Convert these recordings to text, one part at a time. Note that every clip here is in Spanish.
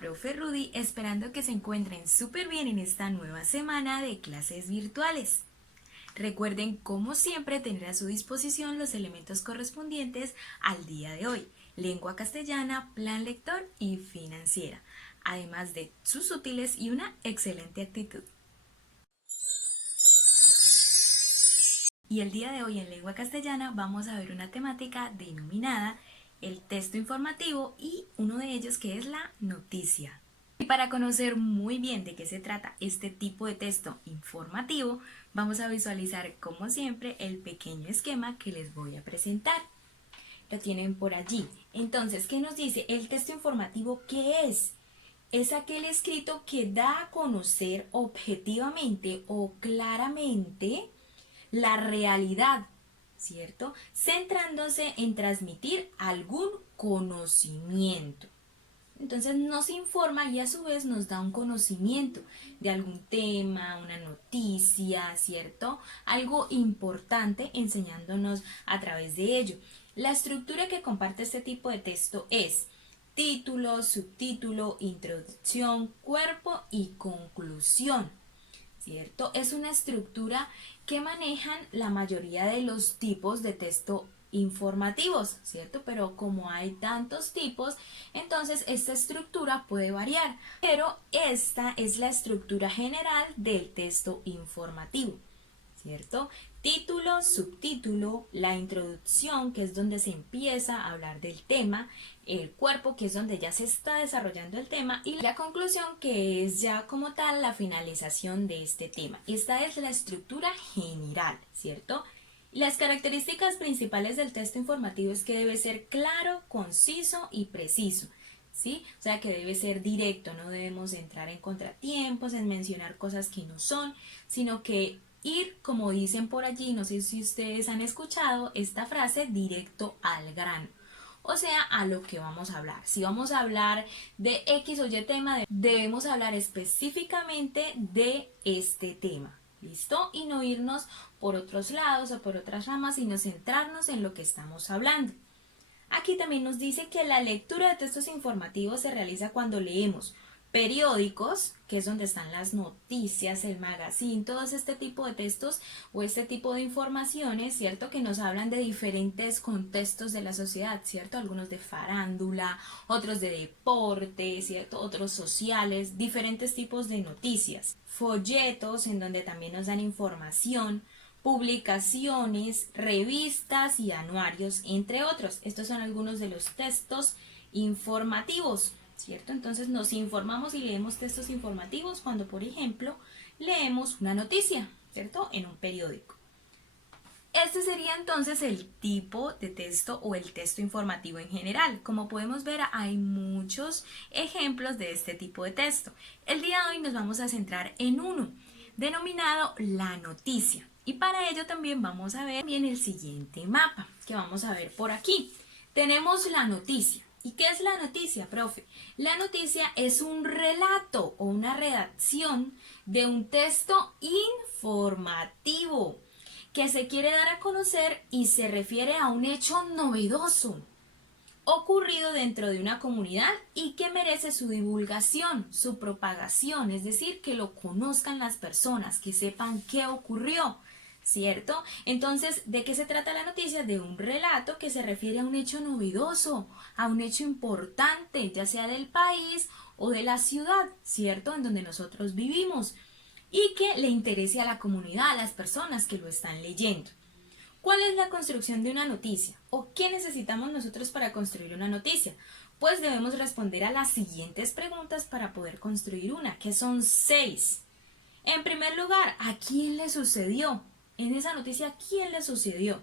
profe Rudy, esperando que se encuentren súper bien en esta nueva semana de clases virtuales. Recuerden, como siempre, tener a su disposición los elementos correspondientes al día de hoy: lengua castellana, plan lector y financiera, además de sus útiles y una excelente actitud. Y el día de hoy en lengua castellana vamos a ver una temática denominada el texto informativo y uno de ellos que es la noticia. Y para conocer muy bien de qué se trata este tipo de texto informativo, vamos a visualizar como siempre el pequeño esquema que les voy a presentar. Lo tienen por allí. Entonces, ¿qué nos dice? El texto informativo, ¿qué es? Es aquel escrito que da a conocer objetivamente o claramente la realidad, ¿cierto? Centrándose en transmitir algún conocimiento. Entonces nos informa y a su vez nos da un conocimiento de algún tema, una noticia, ¿cierto? Algo importante enseñándonos a través de ello. La estructura que comparte este tipo de texto es título, subtítulo, introducción, cuerpo y conclusión, ¿cierto? Es una estructura que manejan la mayoría de los tipos de texto informativos, ¿cierto? Pero como hay tantos tipos, entonces esta estructura puede variar, pero esta es la estructura general del texto informativo, ¿cierto? Título, subtítulo, la introducción, que es donde se empieza a hablar del tema, el cuerpo, que es donde ya se está desarrollando el tema, y la conclusión, que es ya como tal la finalización de este tema. Esta es la estructura general, ¿cierto? Las características principales del texto informativo es que debe ser claro, conciso y preciso, ¿sí? O sea, que debe ser directo, no debemos entrar en contratiempos, en mencionar cosas que no son, sino que ir, como dicen por allí, no sé si ustedes han escuchado esta frase, directo al grano. O sea, a lo que vamos a hablar. Si vamos a hablar de X o Y tema, debemos hablar específicamente de este tema. ¿Listo? Y no irnos por otros lados o por otras ramas, sino centrarnos en lo que estamos hablando. Aquí también nos dice que la lectura de textos informativos se realiza cuando leemos periódicos, que es donde están las noticias, el magazine, todo este tipo de textos o este tipo de informaciones, ¿cierto? Que nos hablan de diferentes contextos de la sociedad, ¿cierto? Algunos de farándula, otros de deporte, ¿cierto? Otros sociales, diferentes tipos de noticias. Folletos en donde también nos dan información, publicaciones, revistas y anuarios, entre otros. Estos son algunos de los textos informativos, ¿cierto? Entonces nos informamos y leemos textos informativos cuando, por ejemplo, leemos una noticia, ¿cierto? En un periódico. Este sería entonces el tipo de texto o el texto informativo en general. Como podemos ver, hay muchos ejemplos de este tipo de texto. El día de hoy nos vamos a centrar en uno, denominado la noticia. Y para ello también vamos a ver bien el siguiente mapa que vamos a ver por aquí. Tenemos la noticia. ¿Y qué es la noticia, profe? La noticia es un relato o una redacción de un texto informativo que se quiere dar a conocer y se refiere a un hecho novedoso ocurrido dentro de una comunidad y que merece su divulgación, su propagación, es decir, que lo conozcan las personas, que sepan qué ocurrió, ¿cierto? Entonces, ¿de qué se trata la noticia? De un relato que se refiere a un hecho novedoso, a un hecho importante, ya sea del país o de la ciudad, ¿cierto? En donde nosotros vivimos y que le interese a la comunidad, a las personas que lo están leyendo. ¿Cuál es la construcción de una noticia? ¿O qué necesitamos nosotros para construir una noticia? Pues debemos responder a las siguientes preguntas para poder construir una, que son 6. En primer lugar, ¿a quién le sucedió? En esa noticia, ¿a quién le sucedió?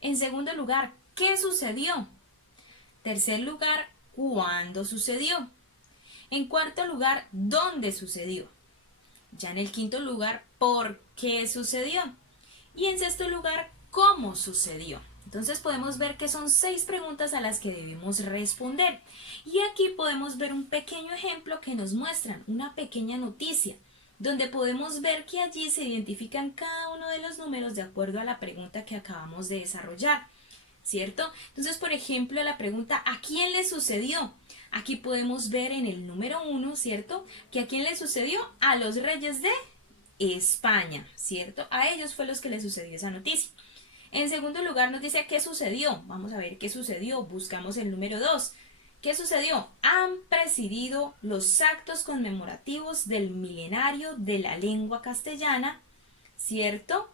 En segundo lugar, ¿qué sucedió? Tercer lugar, ¿cuándo sucedió? En cuarto lugar, ¿dónde sucedió? Ya en el quinto lugar, ¿por qué sucedió? Y en sexto lugar, ¿cómo sucedió? Entonces podemos ver que son 6 preguntas a las que debemos responder. Y aquí podemos ver un pequeño ejemplo que nos muestran una pequeña noticia, donde podemos ver que allí se identifican cada uno de los números de acuerdo a la pregunta que acabamos de desarrollar, ¿cierto? Entonces, por ejemplo, la pregunta ¿a quién le sucedió? Aquí podemos ver en el número 1, ¿cierto? Que a quién le sucedió, a los reyes de España, ¿cierto? A ellos fue los que les sucedió esa noticia. En segundo lugar nos dice qué sucedió. Vamos a ver qué sucedió. Buscamos el número 2. ¿Qué sucedió? Han presidido los actos conmemorativos del milenario de la lengua castellana, ¿cierto?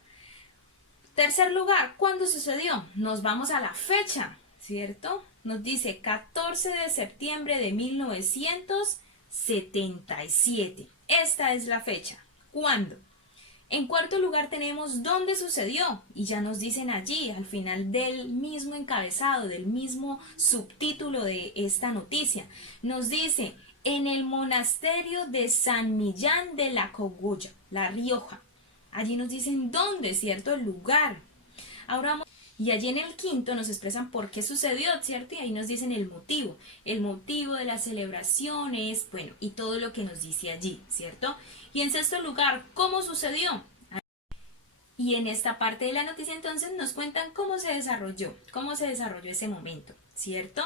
Tercer lugar, ¿cuándo sucedió? Nos vamos a la fecha, ¿cierto? Nos dice 14 de septiembre de 1977. Esta es la fecha. ¿Cuándo? En cuarto lugar tenemos dónde sucedió y ya nos dicen allí, al final del mismo encabezado, del mismo subtítulo de esta noticia, nos dice en el monasterio de San Millán de la Cogolla, La Rioja. Allí nos dicen dónde, ¿cierto? El lugar. Ahora vamos. Y allí en el quinto nos expresan por qué sucedió, ¿cierto? Y ahí nos dicen el motivo de las celebraciones, bueno, y todo lo que nos dice allí, ¿cierto? Y en sexto lugar, ¿cómo sucedió? Y en esta parte de la noticia entonces nos cuentan cómo se desarrolló ese momento, ¿cierto?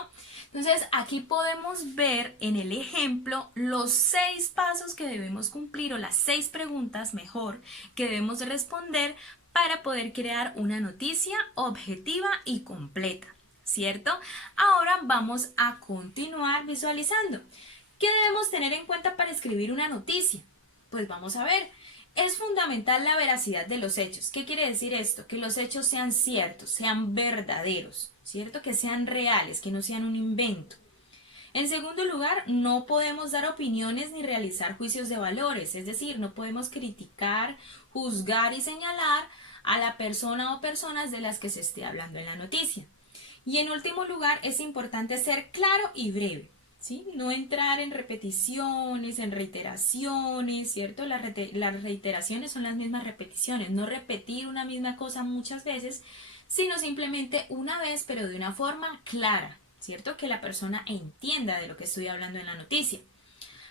Entonces aquí podemos ver en el ejemplo los 6 pasos que debemos cumplir o las 6 preguntas mejor que debemos responder para poder crear una noticia objetiva y completa, ¿cierto? Ahora vamos a continuar visualizando. ¿Qué debemos tener en cuenta para escribir una noticia? Pues vamos a ver. Es fundamental la veracidad de los hechos. ¿Qué quiere decir esto? Que los hechos sean ciertos, sean verdaderos, ¿cierto? Que sean reales, que no sean un invento. En segundo lugar, no podemos dar opiniones ni realizar juicios de valores, es decir, no podemos criticar, juzgar y señalar a la persona o personas de las que se esté hablando en la noticia. Y en último lugar, es importante ser claro y breve, ¿sí? No entrar en repeticiones, en reiteraciones, ¿cierto? Las reiteraciones son las mismas repeticiones, no repetir una misma cosa muchas veces, sino simplemente una vez, pero de una forma clara, ¿cierto? Que la persona entienda de lo que estoy hablando en la noticia.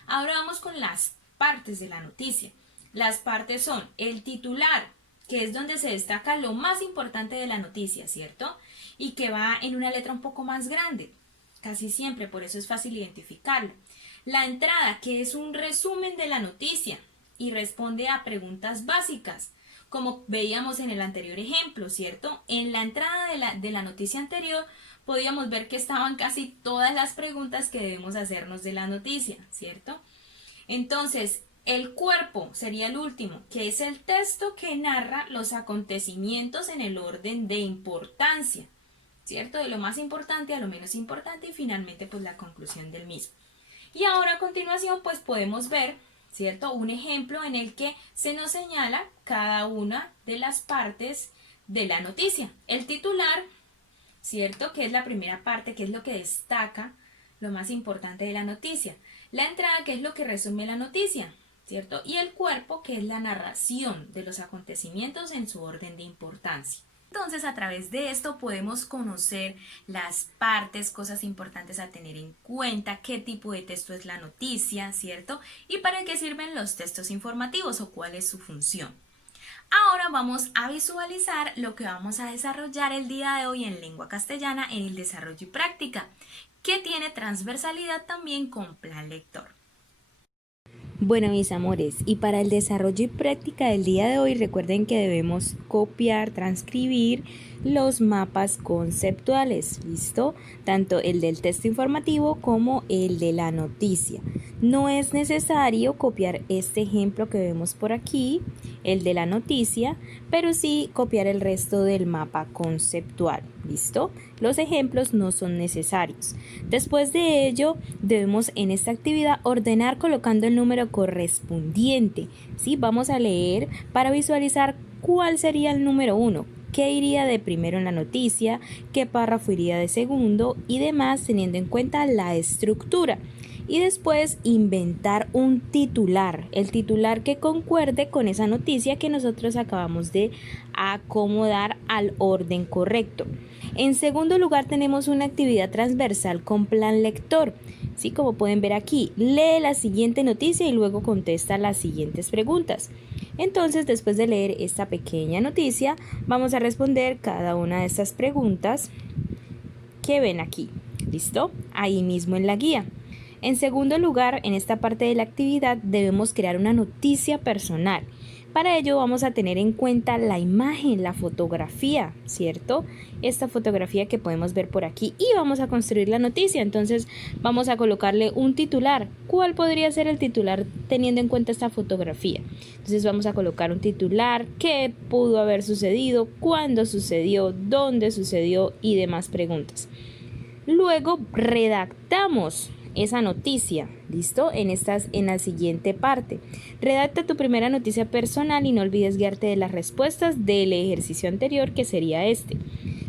Ahora vamos con las partes de la noticia. Las partes son el titular, que es donde se destaca lo más importante de la noticia, ¿cierto? Y que va en una letra un poco más grande, casi siempre, por eso es fácil identificarlo. La entrada, que es un resumen de la noticia y responde a preguntas básicas, como veíamos en el anterior ejemplo, ¿cierto? En la entrada de la noticia anterior podíamos ver que estaban casi todas las preguntas que debemos hacernos de la noticia, ¿cierto? Entonces, el cuerpo sería el último, que es el texto que narra los acontecimientos en el orden de importancia, ¿cierto? De lo más importante a lo menos importante y finalmente pues la conclusión del mismo. Y ahora a continuación pues podemos ver, ¿cierto? Un ejemplo en el que se nos señala cada una de las partes de la noticia. El titular, ¿cierto? Que es la primera parte, que es lo que destaca lo más importante de la noticia. La entrada, que es lo que resume la noticia, ¿cierto? Y el cuerpo, que es la narración de los acontecimientos en su orden de importancia. Entonces, a través de esto podemos conocer las partes, cosas importantes a tener en cuenta, qué tipo de texto es la noticia, ¿cierto? Y para qué sirven los textos informativos o cuál es su función. Ahora vamos a visualizar lo que vamos a desarrollar el día de hoy en lengua castellana en el desarrollo y práctica, que tiene transversalidad también con plan lector. Bueno, mis amores, y para el desarrollo y práctica del día de hoy, recuerden que debemos copiar, transcribir los mapas conceptuales, ¿listo? Tanto el del texto informativo como el de la noticia. No es necesario copiar este ejemplo que vemos por aquí, el de la noticia, pero sí copiar el resto del mapa conceptual, ¿listo? Los ejemplos no son necesarios. Después de ello, debemos en esta actividad ordenar colocando el número correspondiente, ¿sí? Vamos a leer para visualizar cuál sería el número 1, qué iría de primero en la noticia, qué párrafo iría de segundo y demás, teniendo en cuenta la estructura. Y después inventar un titular, el titular que concuerde con esa noticia que nosotros acabamos de acomodar al orden correcto. En segundo lugar tenemos una actividad transversal con plan lector. ¿Sí? Como pueden ver aquí, lee la siguiente noticia y luego contesta las siguientes preguntas. Entonces, después de leer esta pequeña noticia, vamos a responder cada una de estas preguntas que ven aquí. ¿Listo? Ahí mismo en la guía. En segundo lugar, en esta parte de la actividad debemos crear una noticia personal. Para ello vamos a tener en cuenta la imagen, la fotografía, ¿cierto? Esta fotografía que podemos ver por aquí y vamos a construir la noticia. Entonces vamos a colocarle un titular. ¿Cuál podría ser el titular teniendo en cuenta esta fotografía? Entonces vamos a colocar un titular, qué pudo haber sucedido, cuándo sucedió, dónde sucedió y demás preguntas. Luego redactamos esa noticia, ¿listo? En la siguiente parte. Redacta tu primera noticia personal y no olvides guiarte de las respuestas del ejercicio anterior, que sería este.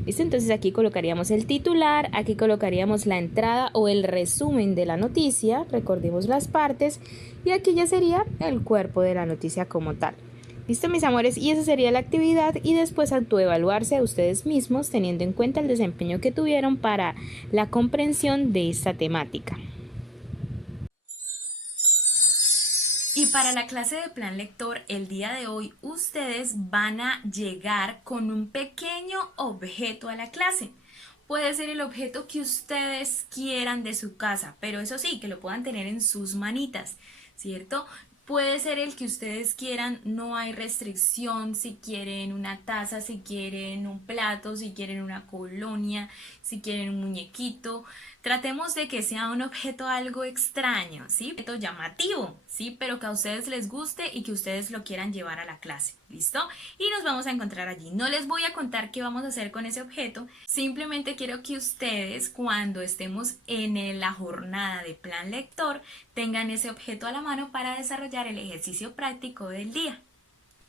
¿Listo? Entonces aquí colocaríamos el titular, aquí colocaríamos la entrada o el resumen de la noticia, recordemos las partes, y aquí ya sería el cuerpo de la noticia como tal. ¿Listo, mis amores? Y esa sería la actividad y después autoevaluarse a ustedes mismos teniendo en cuenta el desempeño que tuvieron para la comprensión de esta temática. Y para la clase de plan lector, el día de hoy ustedes van a llegar con un pequeño objeto a la clase. Puede ser el objeto que ustedes quieran de su casa, pero eso sí, que lo puedan tener en sus manitas, ¿cierto? Puede ser el que ustedes quieran, no hay restricción, si quieren una taza, si quieren un plato, si quieren una colonia, si quieren un muñequito. Tratemos de que sea un objeto algo extraño, ¿sí? Un objeto llamativo, ¿sí? Pero que a ustedes les guste y que ustedes lo quieran llevar a la clase, ¿listo? Y nos vamos a encontrar allí. No les voy a contar qué vamos a hacer con ese objeto, simplemente quiero que ustedes cuando estemos en la jornada de plan lector tengan ese objeto a la mano para desarrollar el ejercicio práctico del día.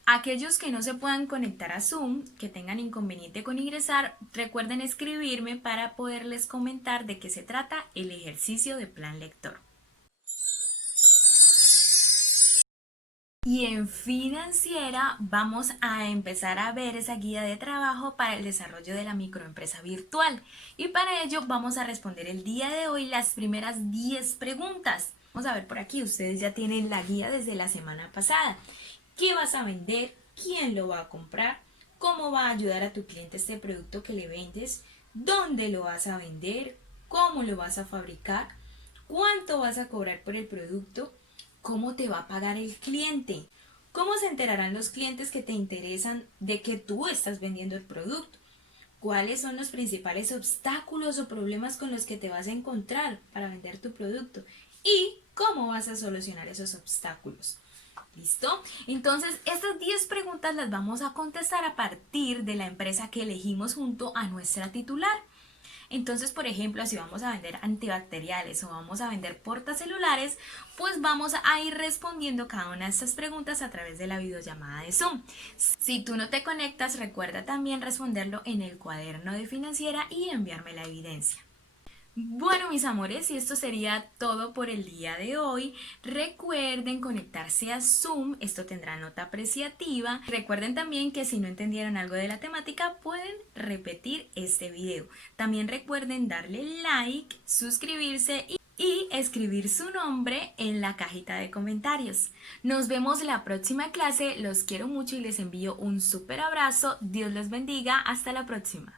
Aquellos que no se puedan conectar a Zoom, que tengan inconveniente con ingresar, recuerden escribirme para poderles comentar de qué se trata el ejercicio de plan lector. Y en financiera vamos a empezar a ver esa guía de trabajo para el desarrollo de la microempresa virtual. Y para ello vamos a responder el día de hoy las primeras 10 preguntas. Vamos a ver por aquí, ustedes ya tienen la guía desde la semana pasada. ¿Qué vas a vender? ¿Quién lo va a comprar? ¿Cómo va a ayudar a tu cliente este producto que le vendes? ¿Dónde lo vas a vender? ¿Cómo lo vas a fabricar? ¿Cuánto vas a cobrar por el producto? ¿Cómo te va a pagar el cliente? ¿Cómo se enterarán los clientes que te interesan de que tú estás vendiendo el producto? ¿Cuáles son los principales obstáculos o problemas con los que te vas a encontrar para vender tu producto? ¿Y cómo vas a solucionar esos obstáculos? ¿Listo? Entonces, estas 10 preguntas las vamos a contestar a partir de la empresa que elegimos junto a nuestra titular. Entonces, por ejemplo, si vamos a vender antibacteriales o vamos a vender portacelulares, pues vamos a ir respondiendo cada una de estas preguntas a través de la videollamada de Zoom. Si tú no te conectas, recuerda también responderlo en el cuaderno de financiera y enviarme la evidencia. Bueno, mis amores, y esto sería todo por el día de hoy. Recuerden conectarse a Zoom, esto tendrá nota apreciativa. Recuerden también que si no entendieron algo de la temática, pueden repetir este video. También recuerden darle like, suscribirse y escribir su nombre en la cajita de comentarios. Nos vemos la próxima clase, los quiero mucho y les envío un súper abrazo. Dios los bendiga, hasta la próxima.